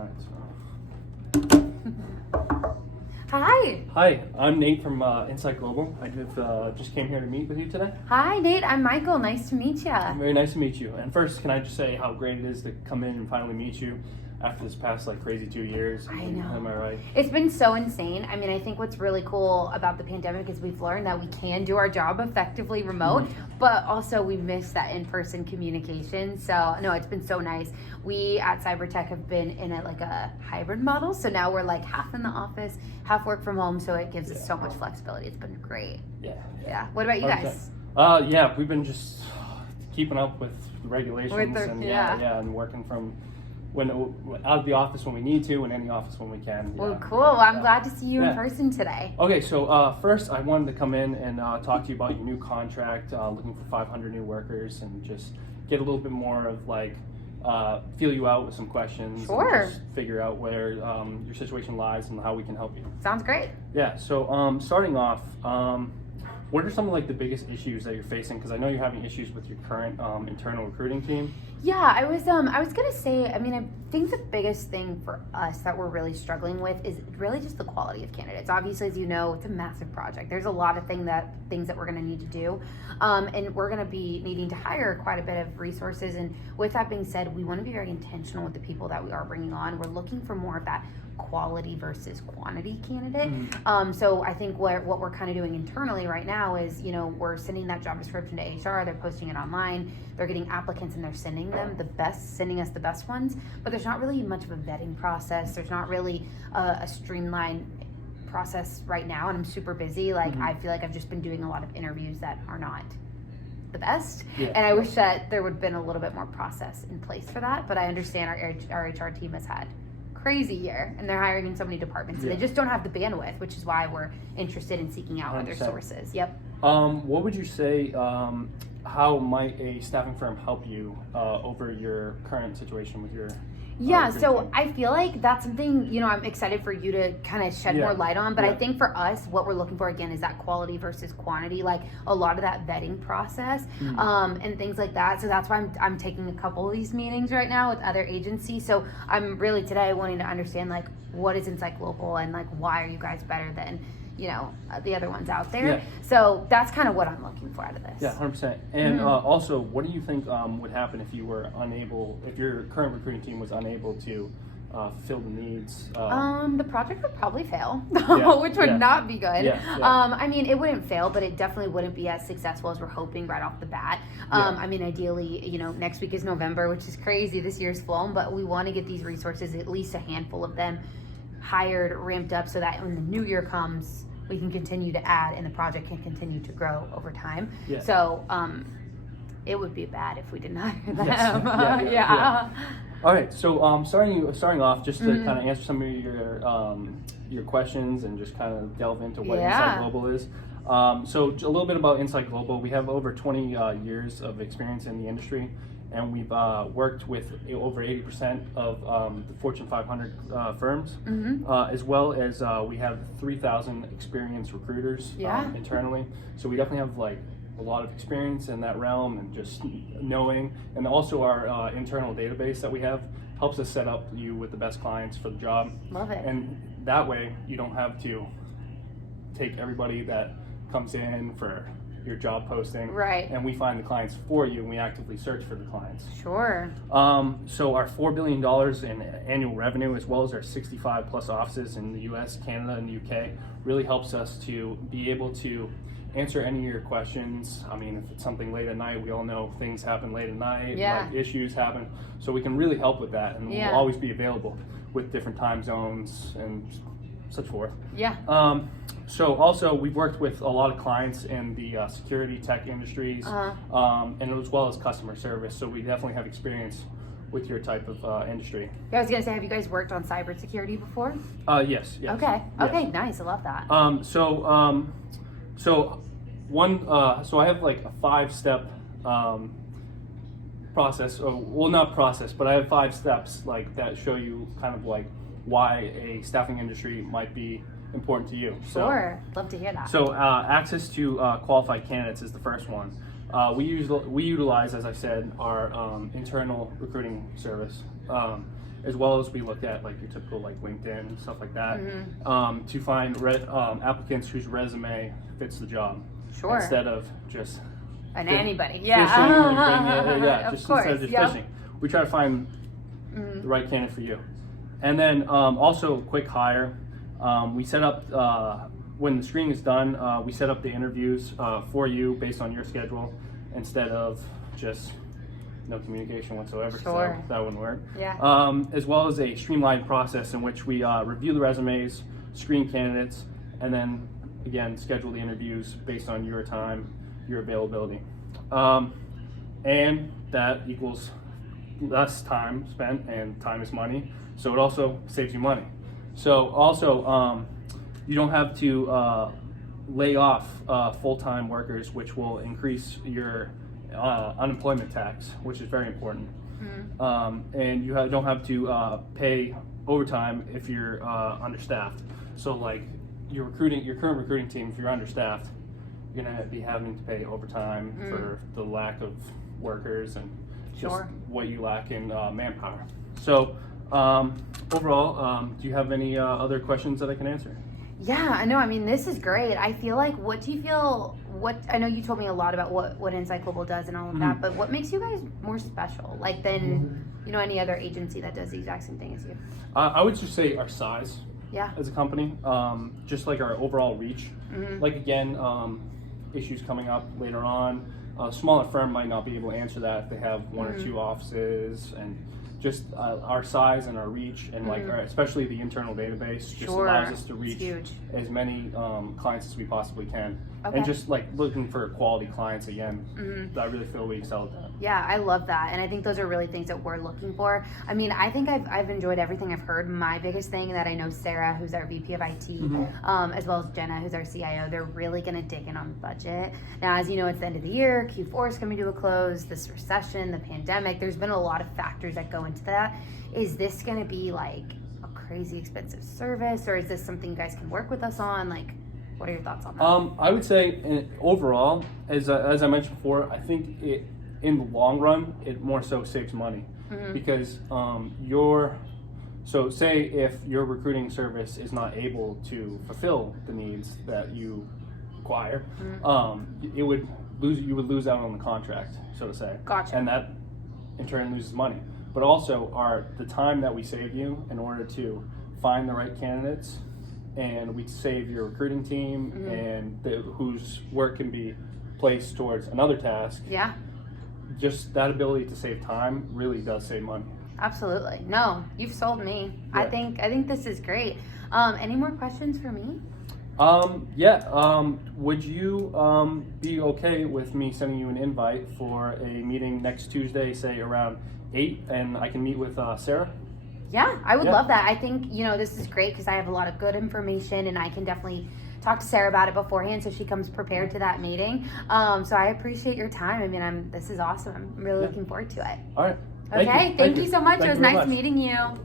All right, so. Hi. Hi, I'm Nate from Insight Global. I just came here to meet with you today. Hi, Nate. I'm Michael. Nice to meet you. Very nice to meet you. And first, can I just say how great it is to come in and finally meet you after this past crazy 2 years? I know. Am I right? It's been so insane. I mean, I think what's really cool about the pandemic is we've learned that we can do our job effectively remote, but also we miss that in-person communication. So, no, it's been so nice. We at Cybertech have been in a hybrid model. So now we're half in the office, half work from home. So it gives us so much flexibility. It's been great. Yeah. What about you guys? Yeah, we've been just keeping up with the regulations and working from out of the office when we need to and in the office when we can. Well, cool. Well, I'm glad to see you in person today. Okay, so first I wanted to come in and talk to you about your new contract, looking for 500 new workers, and just get a little bit more of feel you out with some questions. Sure. And just figure out where your situation lies and how we can help you. Sounds great. Yeah, so starting off, what are some of the biggest issues that you're facing? Because I know you're having issues with your current internal recruiting team. Yeah, I was gonna say, I mean, I think the biggest thing for us that we're really struggling with is really just the quality of candidates. Obviously, as you know, it's a massive project. There's a lot of things that we're gonna need to do, and we're gonna be needing to hire quite a bit of resources. And with that being said, we want to be very intentional with the people that we are bringing on. We're looking for more of that quality versus quantity candidate. So I think what we're kind of doing internally right now is, we're sending that job description to HR. They're posting it online. They're getting applicants and they're sending us the best ones. But there's not really much of a vetting process. There's not really a streamlined process right now. And I'm super busy. I feel like I've just been doing a lot of interviews that are not the best. And I wish that there would have been a little bit more process in place for that. But I understand our HR team has had crazy year and they're hiring in so many departments. So they just don't have the bandwidth, which is why we're interested in seeking out 100%. Other sources. What would you say, how might a staffing firm help you over your current situation with your so team? I feel like that's something, I'm excited for you to kind of shed more light on, but I think for us, what we're looking for again is that quality versus quantity, a lot of that vetting process and things like that. So that's why I'm taking a couple of these meetings right now with other agencies. So I'm really today wanting to understand what is Insight Global and why are you guys better than the other ones out there. So that's kind of what I'm looking for out of this. 100%. And also, what do you think would happen if your current recruiting team was unable to fulfill the needs? The project would probably fail, which would not be good. I mean, it wouldn't fail, but it definitely wouldn't be as successful as we're hoping right off the bat. I mean, ideally, next week is November, which is crazy. This year's flown, but we want to get these resources, at least a handful of them, hired, ramped up, so that when the new year comes, we can continue to add and the project can continue to grow over time. So it would be bad if we didn't hire them. All right, so starting off, just to kind of answer some of your questions and just kind of delve into what Insight Global is. So a little bit about Insight Global. We have over 20 years of experience in the industry, and we've worked with over 80% of the Fortune 500 firms, as well as we have 3,000 experienced recruiters internally. So we definitely have a lot of experience in that realm and just knowing, and also our internal database that we have helps us set up you with the best clients for the job. Love it. And that way you don't have to take everybody that comes in for your job posting, and we find the clients for you and we actively search for the clients. Sure. So our $4 billion in annual revenue, as well as our 65 plus offices in the US, Canada, and the UK, really helps us to be able to answer any of your questions. I mean, if it's something late at night, we all know things happen late at night, issues happen, so we can really help with that, and we'll always be available with different time zones and such forth. So also, we've worked with a lot of clients in the security tech industries, and as well as customer service. So we definitely have experience with your type of industry. I was gonna say, have you guys worked on cybersecurity before? Yes. Okay. Nice. I love that. So I have a 5-step process. Not process, but I have 5 steps that show you kind of why a staffing industry might be important to you. Sure, love to hear that. So access to qualified candidates is the first one. We utilize, as I said, our internal recruiting service. as well as we look at like your typical like LinkedIn and stuff like that, to find applicants whose resume fits the job. Sure. Instead of just anybody. Fishing and Of course. instead of just fishing. We try to find the right candidate for you. And then also quick hire. We set up, when the screening is done, we set up the interviews for you based on your schedule instead of just no communication whatsoever. Sure. So that wouldn't work. Yeah. As well as a streamlined process in which we review the resumes, screen candidates, and then again schedule the interviews based on your time, your availability. And that equals less time spent, and time is money. So it also saves you money. So also, you don't have to lay off full-time workers, which will increase your unemployment tax, which is very important. And you don't have to pay overtime if you're understaffed. So like your current recruiting team, if you're understaffed, you're gonna be having to pay overtime for the lack of workers and just what you lack in manpower. So overall, do you have any other questions that I can answer? Yeah, I know. I mean, this is great. I feel like, what do you feel, I know you told me a lot about what NISC Global does and all of that, but what makes you guys more special, like, than, any other agency that does the exact same thing as you? I would just say our size as a company, just like our overall reach. Like, again, issues coming up later on. A smaller firm might not be able to answer that if they have one or two offices, and just our size and our reach, and like especially the internal database just allows us to reach as many clients as we possibly can. And just like looking for quality clients again. I really feel we excel at that. Yeah, I love that, and I think those are really things that we're looking for. I mean, I think I've enjoyed everything I've heard. My biggest thing that I know Sarah, who's our VP of IT, as well as Jenna, who's our CIO, they're really going to dig in on the budget. Now, as you know, it's the end of the year. Q4 is coming to a close. This recession, the pandemic, there's been a lot of factors that go into that. Is this going to be like a crazy expensive service, or is this something you guys can work with us on? Like, what are your thoughts on that? I would say overall, as I mentioned before, I think in the long run, it more so saves money because so say if your recruiting service is not able to fulfill the needs that you require, you would lose out on the contract, so to say. Gotcha. And that in turn loses money. But also the time that we save you in order to find the right candidates, and we save your recruiting team and whose work can be placed towards another task. Yeah. Just that ability to save time really does save money. Absolutely. No, you've sold me. Yeah. I think this is great. Any more questions for me? Would you be okay with me sending you an invite for a meeting next Tuesday, say around 8, and I can meet with Sarah? Yeah, I would love that. I think, this is great because I have a lot of good information, and I can definitely talk to Sarah about it beforehand so she comes prepared to that meeting. So I appreciate your time. I mean, this is awesome. I'm really looking forward to it. All right. Thank you so much. It was nice meeting meeting you.